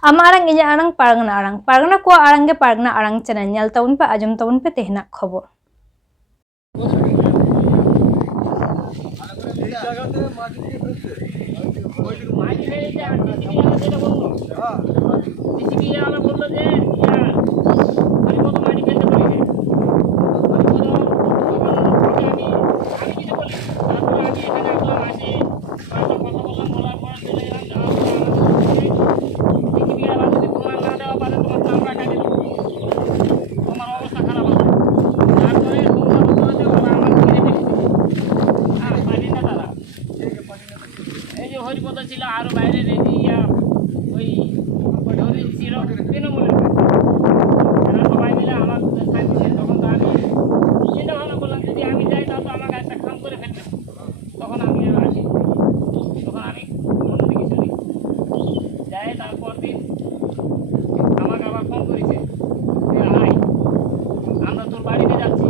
Ama arang inya arang pargana ko arang ge pargana arang channel nyal taun pe ajum taun pe tehna khobor Haripada ছিল আর বাইরে ইয়া ওই ধরে ছিল তৃণমূলের এরা সবাই মিলে আমার খাইছে তখন তো আমি চিন্তা ভাবনা করলাম যদি আমি যাই তাহলে তো আমাকে একটা কাম করে ফেলবে তখন আমি আসি তখন আমি অন্যদিকে চলি যাই তারপর দিন আমাকে আবার ফোন করেছে আয় আমরা তোর বাড়িতে যাচ্ছি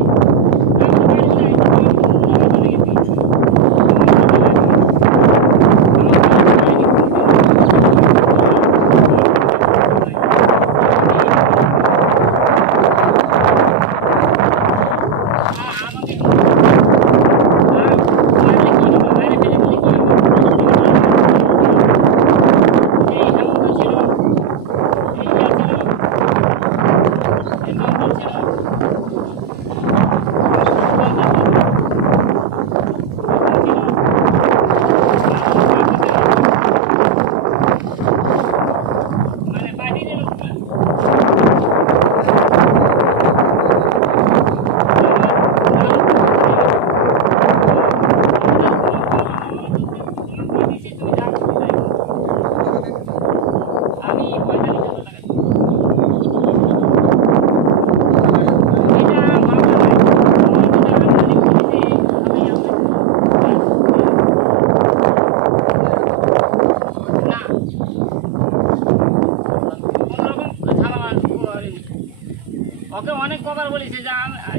ওকে অনেক কবার বলেছে যে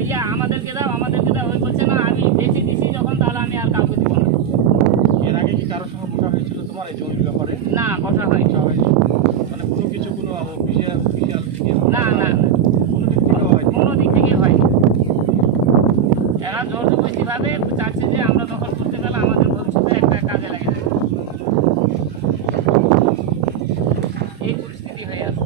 ইয়া আমাদেরকে দাও ওই বলছে না আমি বেশি দিছি যখন তাহলে আমি আর কাউকে দিব না। এর আগে কি কারোর সঙ্গে মোটা হয়েছিল তোমার এই জমির ব্যাপারে? না কথা হয় মানে কোনো কিছু কোনো অফিসিয়াল না না কোনো দিক থেকে হয়? কোনো দিক থেকে হয় এরা জোর জবরদস্তি ভাবে চাচ্ছে যে আমরা দখল করতে গেলে আমাদের ভবিষ্যতে একটা কাজে লাগে যাবে এই পরিস্থিতি হয়ে আছে।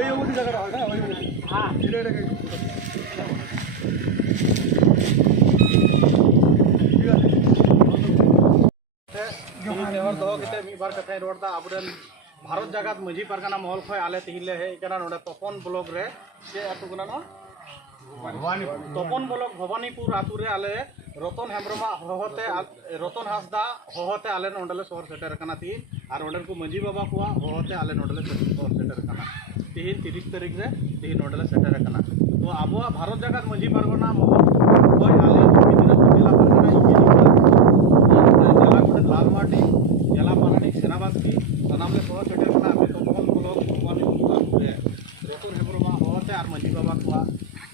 এই অবধি জায়গাটা হয় না? হ্যাঁ এটাকে मीबार कथा रोड़ा अब भारत जगत मझी परगना महल खो आले तिहिले हेकना नोडे तपन ब्लॉक रे से आतु कना न तपन ब्लॉक भवानीपुर आतु रे आले रतन हेम्ब्रमा होहते रतन हासदा होहते आले नोडले शहर सेटर कना ती आर ओडन को मझी बाबा को होहते आले नोडले शहर सेटर कना तीन 30 तारीख रे तीन नोडले सेटर कना तो अब भारत जगत मझी परगना महल खो आले जिला परगना लालमाटी जला पारानी सेनाबासी सनामले शहर सेटर कना अबे तपन ब्लॉक भवानीपुर आतु रे रतन हेम्ब्रमा होहते आर मझी बाबा को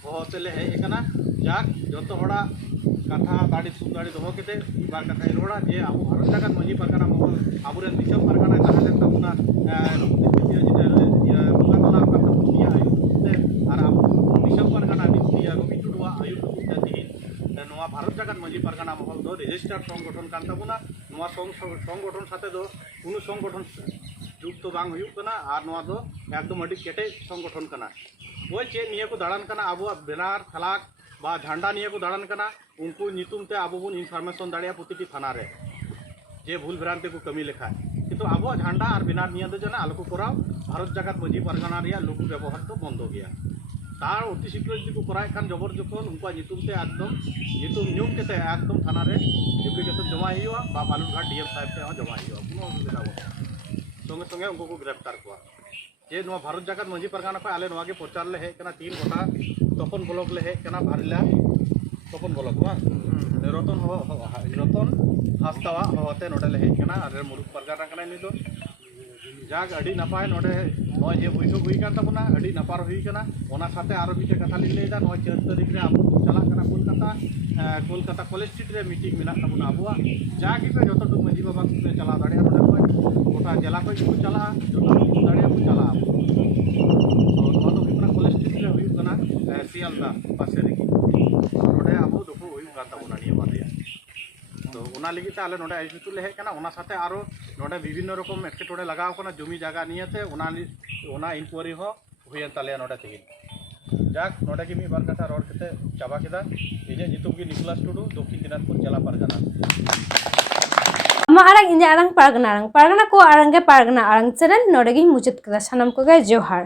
होहते ले हेकना जाक जतो हड़ा कथा दाड़ी सुदाड़ी दो के बार कथा रोड़ा जे अब भारत जगत मझी परगना महल आबुरेन दिसम परगना ताहले तबुना दिसम परगना रवि टुडुआ आयु नवा भारत जगत मझी परगना महल दो रेजिस्टार संगठन कान तबुना नवा संगठन साथे दो कुनु संगठन जुक्त बांग हुयुग कना आर नवा दो एकदम अडी केटे संगठन कना ओय चे निया को दाड़ान कना आबो बेनार फलाक बा झंडा निया को दाड़ान कना उनको नितुम ते आबो बुन इनफरमेशन दाड़िया प्रतिटी थाना रे जे भूल भ्रांति को कमी लेखा किंतु आबो झंडा और बेनार निया दो जना आलो को कराओ भारत जगत मझी परगना रिया लघु व्यवहार तो बंद हो गया तार अति शीघ्र जी को कराए खान जबर जखन उनका नितुम ते एकदम नितुम न्यूम केते एकदम थाना रे एप्लीकेशन जमा हुआ बा बालुरघाट डीएम साहब ते जमा हुआ कोनो असुविधा बा संगे संगे उनको को गिरफ्तार हुआ जे नो भारत जगत मझी परगना को आले नवा के प्रचार ले है कना तीन गोटा तपन ब्लॉक ले है कना भारिला तपन ब्लॉक बा रतन हासदावा होते नोडे ले है कना अरे मुरुक परगना कना नि दो जाग अड़ी नपाय नोडे नॉय जे बैठक हुई कान तबना अड़ी नपार हुई कना ओना साथे आरो मिटे कथा लिन लेदा नॉय 4 तारीख रे आबो चला कना कोलकाता कॉलेज स्ट्रीट रे मीटिंग मिना तबना आबुआ जागी पे जतो टुक मजी बाबा पे चला दाड़े नोडे कोय गोटा जिला कोय को चला जतो दाड़े को चला तो नोवा तो हुई कॉलेज स्ट्रीट रे हुई कना सियालदा पासे रे नोडे आबो दोको हुई का तबना निया बादे तो ओना लगी ते आले नोडे आइसुतु ले हेकना ओना साथे आरो नोडे विभिन्न रकम एटकेटोड़े लगाव कना जमी जागा नियते ओना इनक्वायरी हो हुयन ताले नोडे तेगिन जाक नोडे की मी बार कथा रोड कते चाबा केदा इजे नितुम की निकोलास टुडू दक्षिण दिनाजपुर जला पारगाना आमा आरang इन्या आरang pargana ko arang ge pargana arang channel nodegi muchit kala sanam ko ge johar।